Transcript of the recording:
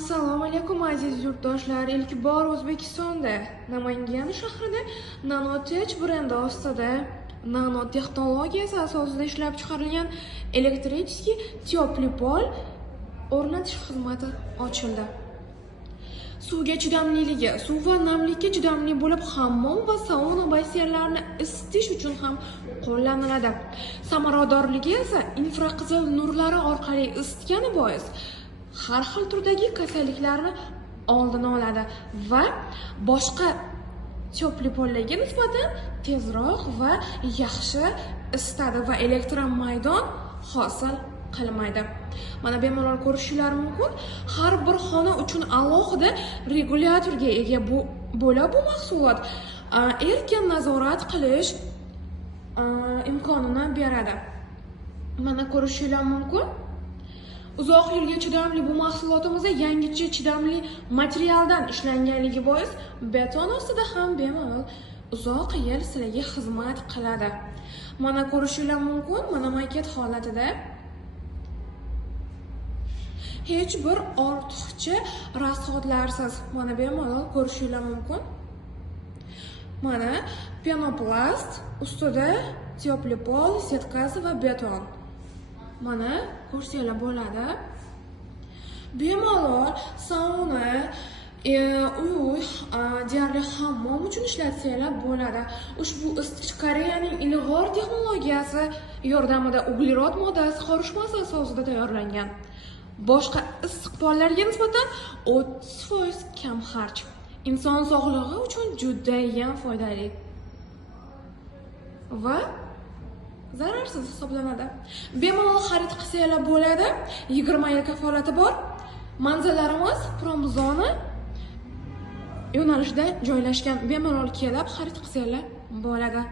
Assalomu alaykum aziz yurtdoshlar. Ilk bor O'zbekistonda Namangan shahrida Nanotech brendi ostida nanotexnologiyasi asosida ishlab chiqarilgan elektrichеский теплый pol o'rnatish xizmati ochildi. Suvga chidamliligi, suv va namlikka chidamli bo'lib, hammom va sauna basseynlarini isitish uchun ham qo'llaniladi. Samaradorligi esa infraqizil nurlari orqali isitgani bois har xil turdagi kasalliklarni oldini oladi va boshqa teplый pollarga nisbatan tezroq va yaxshi isitadi va elektromaydon hosil qilmaydi. Mana bemalol ko'rishingiz mumkin. Har bir xona uchun alohida regulyatorga ega bo'lib bu mahsulot erkin nazorat qilish imkonini beradi. Mana ko'rishingiz mumkin. Uzoq yilga chidamli bu mahsulotimizda yangicha chidamli materialdan ishlanganligi bois beton ostida ham bemalol uzoq yil sizlarga xizmat qiladi. Mana ko'rishingiz mumkin, mana maket holatida hech bir ortiqcha rasxodlarsiz mana bemalol ko'rishingiz mumkin. Mana penoplast, ustida teplый pol, setkasi va beton. Mana ko'rsanglar bo'ladi. Bemalol sauna, uy, deyarli hammom uchun ishlatsanglar bo'ladi. Ushbu isitish Koreyaning ilg'or texnologiyasi yordamida uglerod moddasi qorishmasi asosida tayyorlangan. Boshqa issiq pollarga nisbatan 30% kam xarj. Inson sog'lig'i uchun juda ham foydali va zararsiz hisoblanadi. Bemalol xarid qilsanglar bo'ladi. 20 yil kafolati bor. Manzillarimiz Promzona yo'nalishida joylashgan. Bemalol kelib xarid qilsanglar bo'ladi.